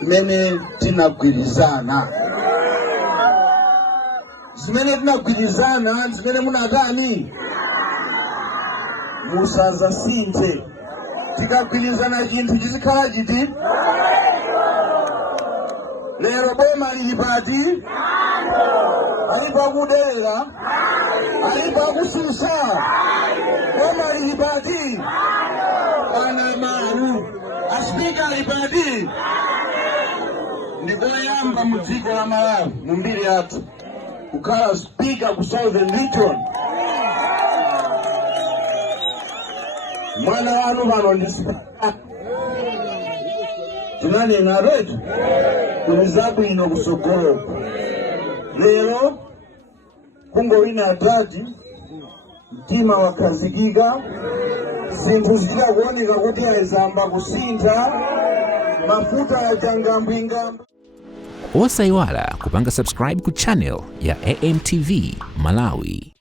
zimene tinagwirizana. Zimene tinagwirizana, zimene munatani? Musaza sinthe. Tikagwirizana chinthu chizikhala chiti? Lero boma lili pati? Alipo akudelera? Alipo akusisa? Boma lili pati? Pana maru. Aspika lili pati? Ndikoyamba mu dziko la Malawi, mu mbiri yathu, kukhala speaker ku Southern Region. Mwana wanu pano ndi speaker. Tinanena retu kuli zabwino kusogolo. Lero kungowina atati, mtima wakhazikika, zinthu zikira kuoneka kuti ayizamba kusintha, mafuta ya changambwingamba. Osaiwala kupanga subscribe ku channel ya AMTV Malawi.